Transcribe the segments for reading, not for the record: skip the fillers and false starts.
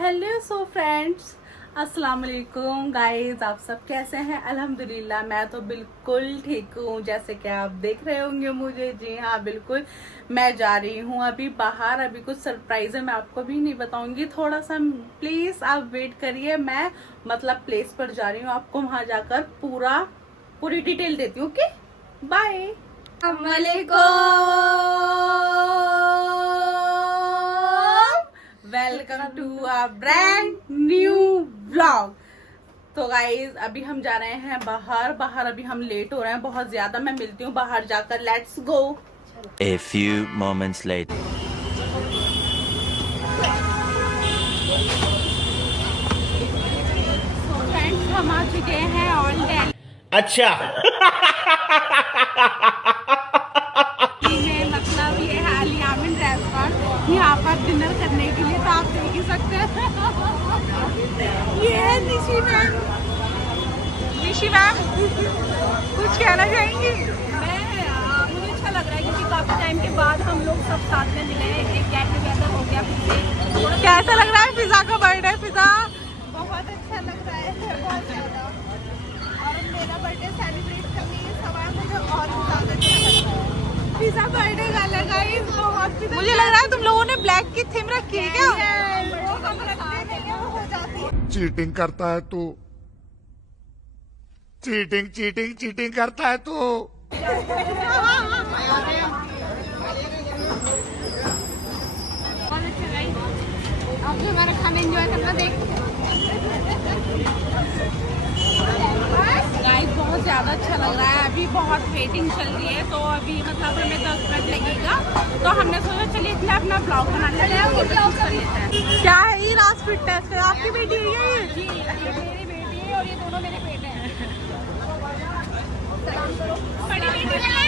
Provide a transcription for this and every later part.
Hello so friends, अस्सलाम वालेकुम guys. आप सब कैसे हैं? अल्हम्दुलिल्लाह मैं तो बिल्कुल ठीक हूँ। जैसे कि आप देख रहे होंगे मुझे, जी हाँ बिल्कुल मैं जा रही हूँ अभी बाहर। अभी कुछ सरप्राइज है, मैं आपको भी नहीं बताऊंगी। थोड़ा सा प्लीज आप वेट करिए। मैं मतलब प्लेस पर जा रही हूँ, आपको वहां जाकर पूरी डिटेल देती हूँ। Okay bye. Welcome to a brand new vlog. तो गाइज अभी हम जा रहे हैं बाहर अभी हम लेट हो रहे हैं बहुत ज्यादा। मैं मिलती हूँ बाहर जाकर, let's go. A few moments later. तो फ्रेंड्स हम आ चुके हैं ऑल दिल्ली अच्छा। में, मतलब ये है अलियामिन रेस्टोरेंट, यहाँ पर डिनर करने के लिए। तो आप देख ही सकते हैं ये है निशी मैम। निशी मैम कुछ कहना चाहेंगी? मुझे अच्छा लग रहा है क्योंकि काफी टाइम के बाद हम लोग सब साथ में मिले हैं, एक गेट टुगेदर हो गया फिर से। कैसा लग रहा है फिजा का बर्थडे? फिजा बहुत अच्छा लग रहा है, बहुत ज्यादा। और मेरा बर्थडे सेलिब्रेट करने के सवाल मुझे और भी ज्यादा अच्छा लग रहा है। फिजा बर्थडे का लगा बहुत। मुझे लग रहा है तुम लोगों ने ब्लैक की थीम रखी है क्या? वो हम रखते नहीं है, वो हो जाती है। चीटिंग करता है तू। चीटिंग करता है तू। आप जो हमारा खाना एंजॉय करना देख गाइस बहुत ज़्यादा अच्छा लग रहा है। अभी बहुत वेटिंग चल रही है, तो अभी मतलब हमें 10 मिनट लगेगा। तो हमने सोचा चलिए इतना अपना ब्लॉग बना लेते हैं, फोटो कर लेते हैं। क्या है ये राज फिटनेस? आपकी बेटी है ये? जी, ये मेरी बेटी है और ये दोनों मेरे बेटे हैं। सलाम करो। बड़ी बेटी है।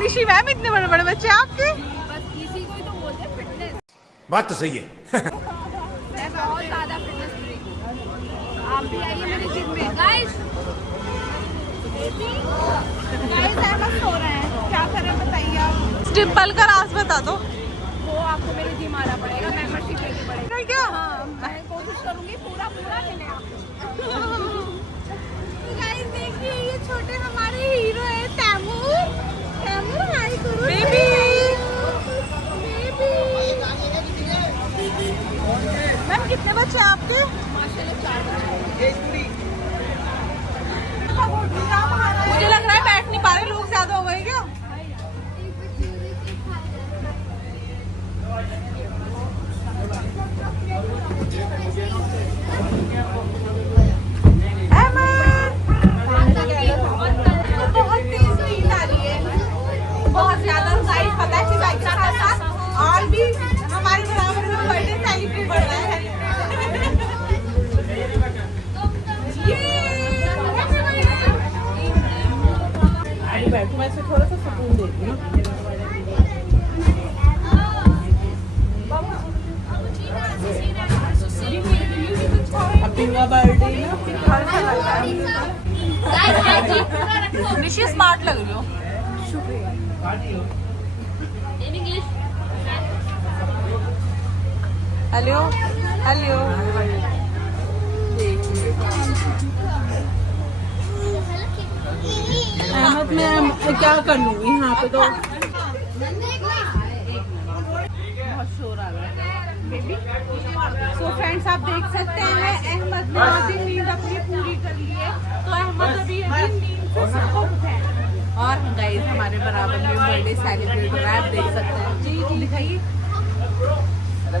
निशी मैम इतने बड़े बड़े बच्चे आपके? बस इसी को ही तो बोलते हैं फिटनेस। बात तो सही है। मैं बहुत ज्यादा फिटनेस फ्रीक हूँ। आप भी आइए मेरे जिम में। गाइस अहमद सो रहे हैं, क्या करें बताइए आप? डिम्पल का राज बता दो। वो आपको मेरे जिम आना पड़ेगा, मेंबरशिप लेनी पड़ेगी। क्या? हाँ, मैं कोशिश करूंगी पूरा लेने आपको। तो गाइस देखिए ये छोटे हमारे हीरो है तैमूर। तैमूर हाय करो बेबी। मैम कितने बच्चे हैं आपके? मुझे लग रहा है बैठ नहीं पा रहे, लोग ज्यादा हो गए क्या? बहुत तेज नींद आ रही है, बहुत ज्यादा। गाइस पता है फिजा के साथ साथ और भी हमारे बराबर में बर्थडे सेलिब्रेट कर रहा है। बैठो, मैं इसे थोड़ा सा सुकून देती हूँ। बर्थडे ना अच्छा लगता है। निशी स्मार्ट लग रही हो। Hello hello. अहमद मैं क्या कर लूंगी यहाँ पे? तो बहुत शोर आ रहा है बेबी। सो फ्रेंड्स आप देख सकते हैं अहमद ने आधी नींद अपनी पूरी कर ली है। तो अहमद अभी नींद से सबको उठे और गाइस हमारे बराबर में बर्थडे सेलिब्रेट हो रहा है, आप देख सकते हैं। जी जी दिखाइए। है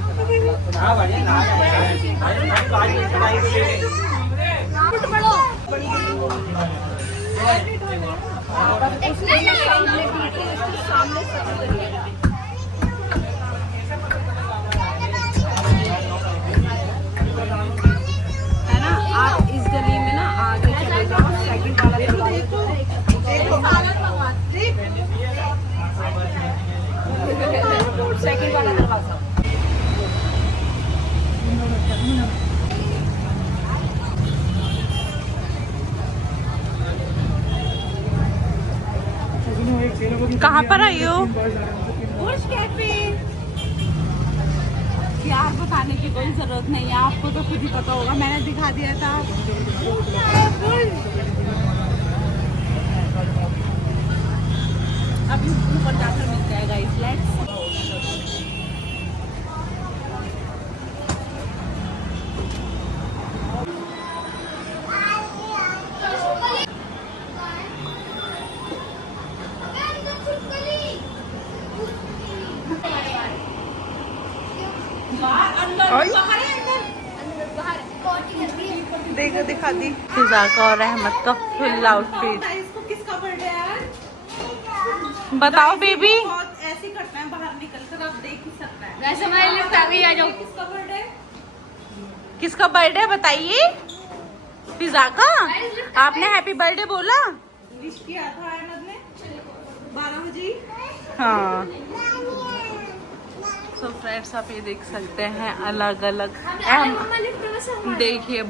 ना, आप इस गली में ना आगे चले जाओ, सेकंड वाला दरवाजा। सेकंड वाला दरवाजा। कहाँ पर आई हो? बुर्ज कैफे। यार बताने की कोई जरूरत नहीं है, आपको तो खुद ही पता होगा, मैंने दिखा दिया था। अभी ऊपर जाकर मिलते हैं गाइस, लेट्स। देखो दिखा दी फिजा का और अहमद का फुल आउटफिट। इसको किसका बर्थडे है बताओ बेबी। बहुत ऐसे करते हैं बाहर निकल कर, आप देख ही सकते हैं। वैसे हमारी लिफ्ट आ गई, आ जाओ। किसका बर्थडे, किसका बर्थडे बताइए। फिजा का। आपने हैप्पी बर्थडे बोला, विश किया था अहमद ने 12 बजे। हाँ सो फ्रेंड्स आप ये देख सकते हैं अलग अलग। देखिए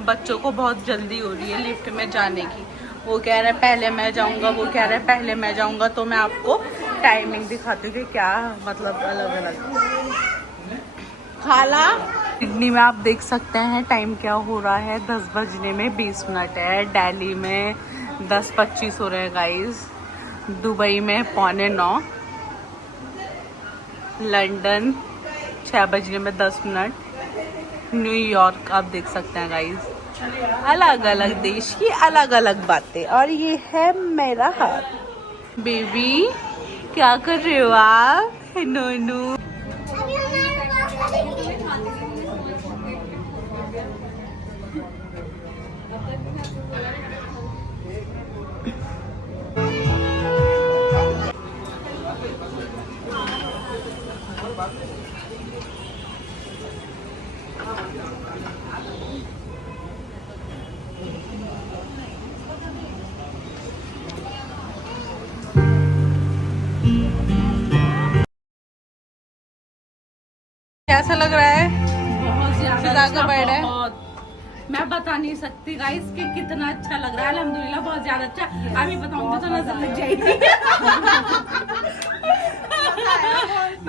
बच्चों को बहुत जल्दी हो रही है लिफ्ट में जाने की। वो कह रहे हैं पहले मैं जाऊंगा, वो कह रहे हैं पहले मैं जाऊंगा। तो मैं आपको टाइमिंग दिखाती हूँ कि क्या मतलब अलग अलग। खाला सिडनी में आप देख सकते हैं टाइम क्या हो रहा है, 10 बजने में 20 मिनट है। दिल्ली में 10:25 हो रहे हैं गाइस। दुबई में 8:45। लंदन 6 बजने में 10 मिनट। न्यूयॉर्क आप देख सकते हैं गाइस। अलग अलग देश की अलग अलग बातें। और ये है मेरा हाथ। बेबी क्या कर रहे हो आप? नोनू कैसा लग रहा है? बहुत फिजा ज्यादा का बर्थडे मैं बता नहीं सकती गाइस कि कितना अच्छा लग रहा है। अल्हम्दुलिल्लाह बहुत ज्यादा अच्छा। अभी बताऊंगी तो नजर लग जाएगी।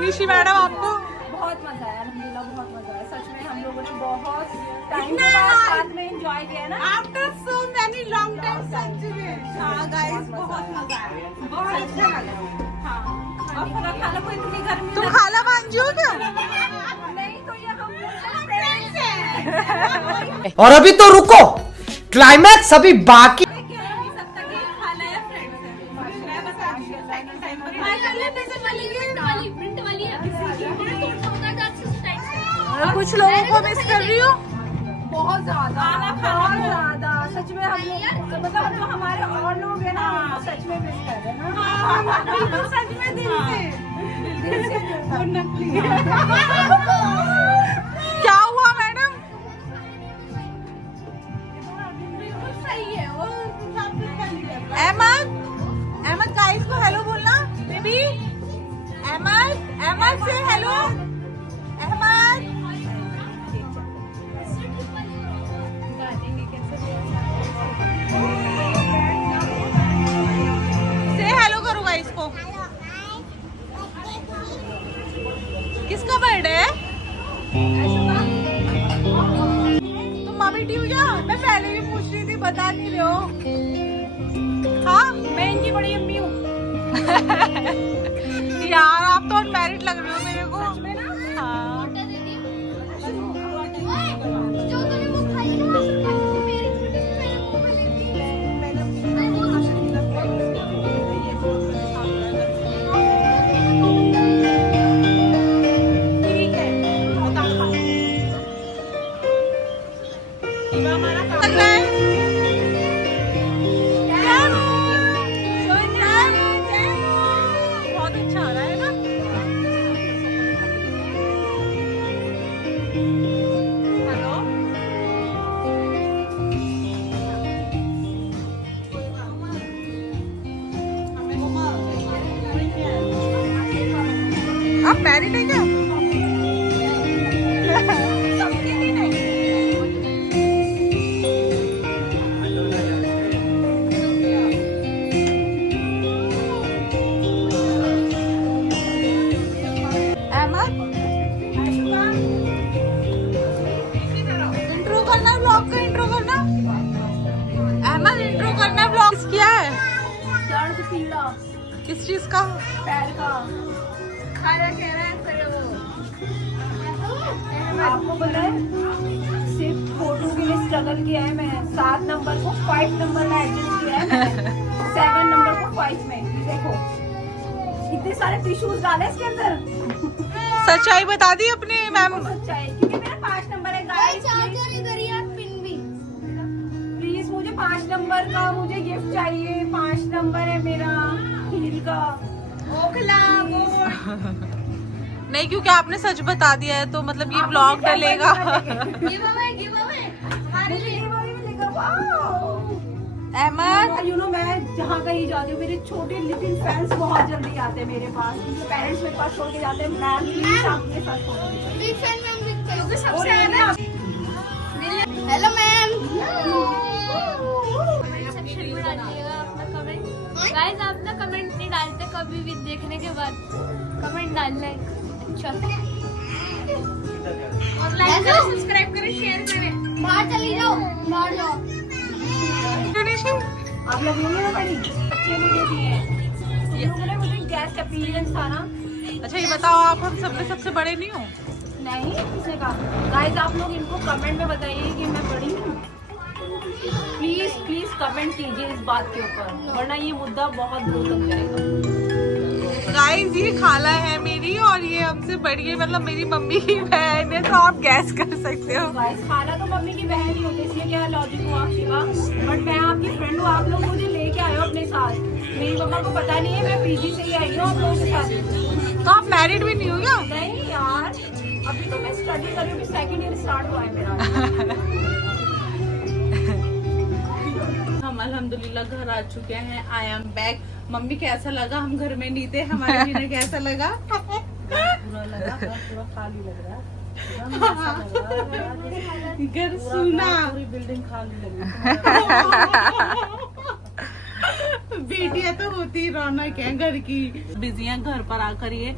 निशी मैडम आपको बहुत मजा आया, अल्हम्दुलिल्लाह बहुत मजा आया। सच में हम लोगों ने बहुत टाइम के बाद साथ में एंजॉय किया ना। After so many long time सच में। हाँ गाइस बहुत मजा आया, बहुत अच्छा लगा। हाँ और खाना खाना को इतनी गर्मी तुम खाला बांझी हो क्या? नहीं तो ये हम फ्रेंड्स हैं। और अभी तो रुको, क्लाइमैक्स अभी बाकी। कह नहीं सकता कि खाना या फ्रेंड्स हैं। मैं बता रही हूँ सेकंड टाइम पर कुछ लोगों को मिस कर रही हो। बहुत ज्यादा बहुत ज्यादा। सच में हम लोग मतलब जो हमारे और लोग हैं ना सच में मिस कर रहे हैं ना। बिल्कुल सच में दिल से वो नकली क्या हुआ मैडम? बिल्कुल सही है वो। अहमद गाइस को हेलो बोलना। बेबी अहमद से हेलो। अहमद से हेलो करो गाइस को। किसका बर्थडे है? तुम मम्मी टी हो क्या? मैं पहले भी पूछ रही थी, बता नहीं रहे हो। हाँ मैं इनकी बड़ी अम्मी हूँ। यार आप तो अनमैरिड लग रहे हो मेरे को। हाँ जो तूने वो खाई ना मेरी छोटी सी मैंने वो खा लेती है। ठीक है बताओ हमारा काम लग रहा है। बहुत अच्छा आ रहा है ना। हेलो आप मैरिड है क्या? सबके लिए नहीं। अहमद करना ब्लॉग का, इंट्रो करना। अहमद इंट्रो करना ब्लॉग। क्या है? दर्द पीला किस चीज का? पैर का। खाना कह रहा है फिर वो आपको पता है सिर्फ फोटो के लिए स्ट्रगल किया है मैं। 7 नंबर को 5 नंबर में एडजस्ट किया है मैंने। 7 नंबर को 5 में। देखो इतने सारे टिश्यूज डाले इसके अंदर। सच्चाई बता दी अपनी मैम। सच्चाई क्योंकि मेरा 5 नंबर है गाइस। चार्जर इधर ही है, पिन भी। प्लीज मुझे 5 नंबर का मुझे गिफ्ट चाहिए। 5 नंबर है मेरा हील का। ओखला वो नहीं, क्योंकि आपने सच बता दिया है तो मतलब ये ब्लॉग डलेगा। गिव अवे हमारे लिए। अहमद यू नो मैं जहाँ कहीं जाती हूँ मेरे छोटे लिटिल फैंस बहुत जल्दी आते हैं मेरे पास। उनके पेरेंट्स मेरे पास छोड़ के जाते हैं। मैम प्लीज आपके साथ छोड़ दीजिए। बिग फैन में हम दिखते हो और सबसे ये ज्यादा। ना- हेलो मैम। सेक्शन में डालिएगा अपना कमेंट। गाइस आप ना कमेंट नहीं डालते कभी भी, देखने के बाद कमेंट डालना है। अच्छा और लाइक करें, सब्सक्राइब करें, शेयर करें। बाहर चली जाओ, बाहर जाओ। आप लोग लोगे ना बड़ी अच्छे मुझे दिए। ये लोगों ने मुझे गेस्ट अपीयरेंस था ना। अच्छा ये बताओ, आप हम सब में सबसे बड़े नहीं हो? नहीं किसने कहा? गाइस आप लोग इनको कमेंट में बताइए कि मैं बड़ी हूँ। प्लीज प्लीज कमेंट कीजिए इस बात के ऊपर, वरना ये मुद्दा बहुत दूर तक जाएगा। गाइस ये खाला है मेरी और ये हमसे बड़ी है, मतलब मेरी मम्मी की बहन है, तो आप गैस कर सकते हो। गाइस खाना तो मम्मी की बहन ही होती है, इसलिए क्या लॉजिक हुआ शिवा। बट मैं आपकी फ्रेंड हूँ, आप लोग मुझे लेके आए हो अपने साथ। मेरी मम्मा को पता नहीं है मैं पीजी से ही आई हूँ आप लोगों के साथ। तो आप मैरिड भी नहीं हो क्या? नहीं यार अभी तो मैं स्टडी कर रही हूँ, 2nd ईयर स्टार्ट हुआ है मेरा। हम अल्हम्दुलिल्लाह घर आ चुके हैं। I am back. मम्मी कैसा लगा? हम घर में नहीं थे, हमारे जीने कैसा लगा? पूरा लगा पूरा खाली लग रहा है। घर सुना, पूरी बिल्डिंग खाली लग रही बेटियां तो होती ही रौनक है घर की। बिजी हैं घर पर आकर ये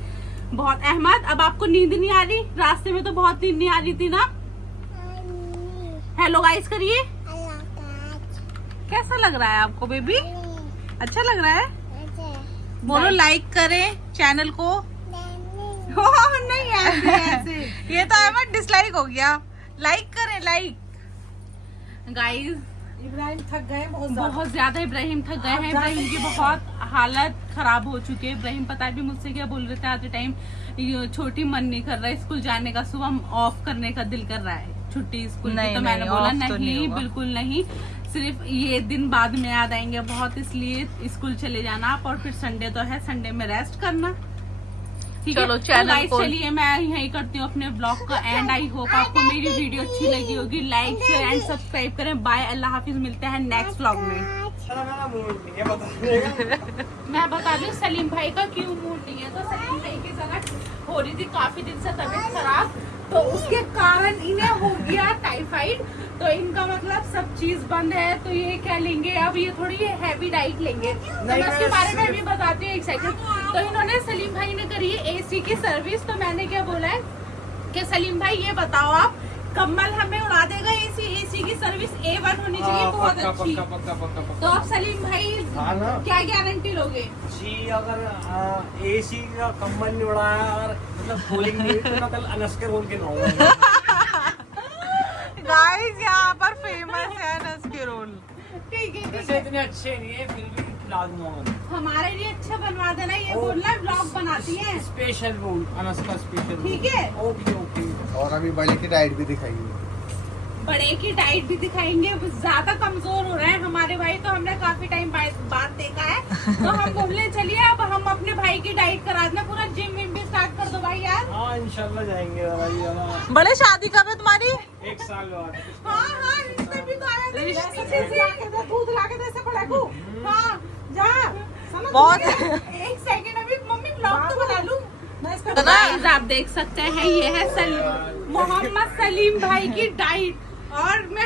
बहुत। अहमद अब आपको नींद नहीं आ रही? रास्ते में तो बहुत नींद नहीं आ रही थी ना? हेलो गाइस करिए। कैसा लग रहा है आपको बेबी? अच्छा लग रहा है? बोलो लाइक करें चैनल को। नहीं ऐसे ये तो अहमद डिसलाइक हो गया। लाइक करें, लाइक। गाइस इब्राहिम थक गए बहुत ज्यादा इब्राहिम थक गए हैं। इब्राहिम की बहुत हालत खराब हो चुकी है। इब्राहिम पता भी मुझसे क्या बोल रहे थे आते टाइम, छोटी मन नहीं कर रहा है स्कूल जाने का, सुबह ऑफ करने का दिल कर रहा है छुट्टी स्कूल की। तो मैंने बोला नहीं बिल्कुल नहीं, सिर्फ ये दिन बाद में याद आएंगे बहुत, इसलिए स्कूल चले जाना आप। और फिर संडे तो है, संडे में रेस्ट करना। ठीक है, चलो चलिए मैं यही करती हूँ अपने ब्लॉग का एंड। आई होप आपको मेरी वीडियो अच्छी लगी होगी। लाइक शेयर एंड सब्सक्राइब करें। बाय, अल्लाह हाफिज। मिलते हैं नेक्स्ट ब्लॉग में। मैं बता दूं सलीम भाई का क्यों मूड नहीं है। तो सलीम भाई की जगह हो रही थी काफी दिन से तबीयत खराब, तो उसके कारण इन्हें हो गया टाइफाइड। तो इनका मतलब सब चीज बंद है, तो ये क्या लेंगे अब, ये थोड़ी हैवी डाइट लेंगे। तो मैं उसके बारे में भी बताती हूँ एक सेकंड। तो इन्होंने सलीम भाई ने करी है एसी की सर्विस। तो मैंने क्या बोला है कि सलीम भाई ये बताओ आप, कम्बल हमें उड़ा देगा एसी की सर्विस A1 होनी चाहिए, बहुत अच्छी। तो आप सलीम भाई क्या गारंटी लोगे? जी अगर एसी का कंबल नहीं उड़ाया और मतलब कूलिंग नहीं हुई तो मैं कल अनस के रोल के नहाऊंगा। गाइस यहाँ पर फेमस है अनस के रोल। ठीक है वैसे इतने अच्छे नहीं है, फिर भी खिला दूंगा। हमारे लिए अच्छा बनवा देना, ये बोलना ब्लॉग बनाती है। स्पेशल रोल अनस का स्पेशल। ठीक है, ओके ओके। और अभी बड़े की डाइट भी दिखाएंगे। बड़े की डाइट भी दिखाएंगे। ज्यादा कमजोर हो रहे हैं हमारे भाई, तो हमने काफी टाइम बाद देखा है। तो हम बोलने चलिए अब हम अपने भाई की डाइट करा देना, पूरा जिम विम भी स्टार्ट कर दो भाई यार। हाँ इंशाल्लाह जाएंगे भाई। बड़े शादी कब है तुम्हारी? 1 साल बाद। हाँ रिश्ते भी तो आए थे। दूध ला के जैसे पड़ा को। हाँ जा बहुत। एक सेकंड अभी मम्मी ब्लॉग तो बना लूं। गाइस आप देख सकते हैं ये है मोहम्मद सलीम भाई की डाइट। और मैं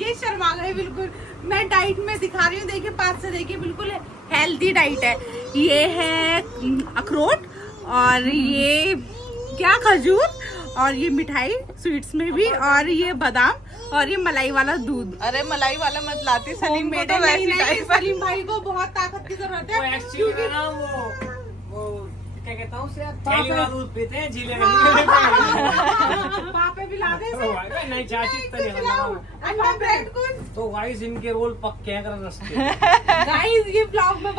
ये शर्मा गई बिल्कुल। मैं डाइट में दिखा रही हूँ, देखिए पास से देखिए, बिल्कुल हेल्दी डाइट है। ये है अखरोट और ये क्या खजूर और ये मिठाई स्वीट्स में भी, और ये बादाम, और ये मलाई वाला दूध। अरे मलाई वाला मत लाती सलीम, मेरे तो नहीं, सलीम भाई को बहुत ताकत की जरूरत वो है। एक्चुअली ना वो क्या कहता हूँ उसे, थैली वाला दूध पीते हैं झीले का। पापे भी ला दे इसे। नहीं चाची इतना नहीं अंडा ब्रेड कुछ। तो गाइस इनके रोल पक्के हैं कर रस्ते। गाइस ये ब्लॉग में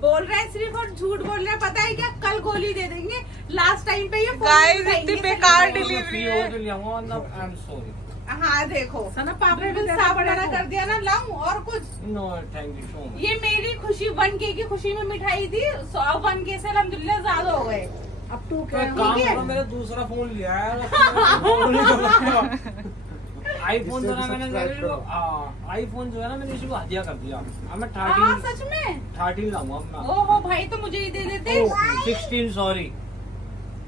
बोल रहे हैं सिर्फ और झूठ बोल रहे हैं, पता है क्या, कल गोली दे देंगे। लास्ट टाइम पे ये गाइस इतनी बेकार डिलीवरी है। I am sorry. हाँ देखो सना पापा भी साफ वगैरह कर दिया ना, लाऊं और कुछ। No thank you so much. ये मेरी खुशी 1K की खुशी में मिठाई थी, 1K से अल्हम्दुलिल्लाह ज्यादा हो गए। अब तू तो क्या एक काम करो, मेरा दूसरा फोन लिया है। आईफोन जो है मैंने आईफोन जो है ना मैंने इसी को हदिया कर दिया। अब मैं 13 सच में 13 लाऊंगा अपना। ओहो भाई तो मुझे ही दे देते। 16 सॉरी।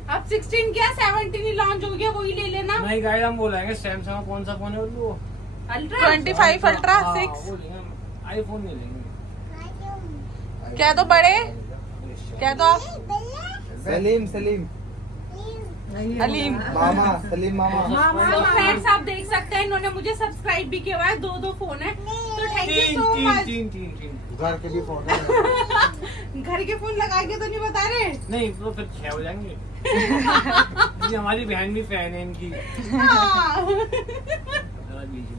अब 16 क्या 17 ही लॉन्च हो गया, वही ले लेना। नहीं गाइस हम बोलेंगे सैमसंग का कौन सा फोन है वो अल्ट्रा 25 अल्ट्रा 6 वो लेंगे, आईफोन नहीं लेंगे। क्या तो बड़े क्या तो आप सलीम सलीम अलीम मामा सलीम मामा। तो फ्रेंड्स आप देख सकते हैं इन्होंने मुझे सब्सक्राइब भी किया हुआ है, 2 फोन है, तो थैंक यू सो मच। तीन घर के भी फोन है। घर के फोन लगा के तो नहीं बता रहे। नहीं तो फिर 6 हो जाएंगे। ये हमारी बहन भी फैन है इनकी। हाँ। जरा बीच में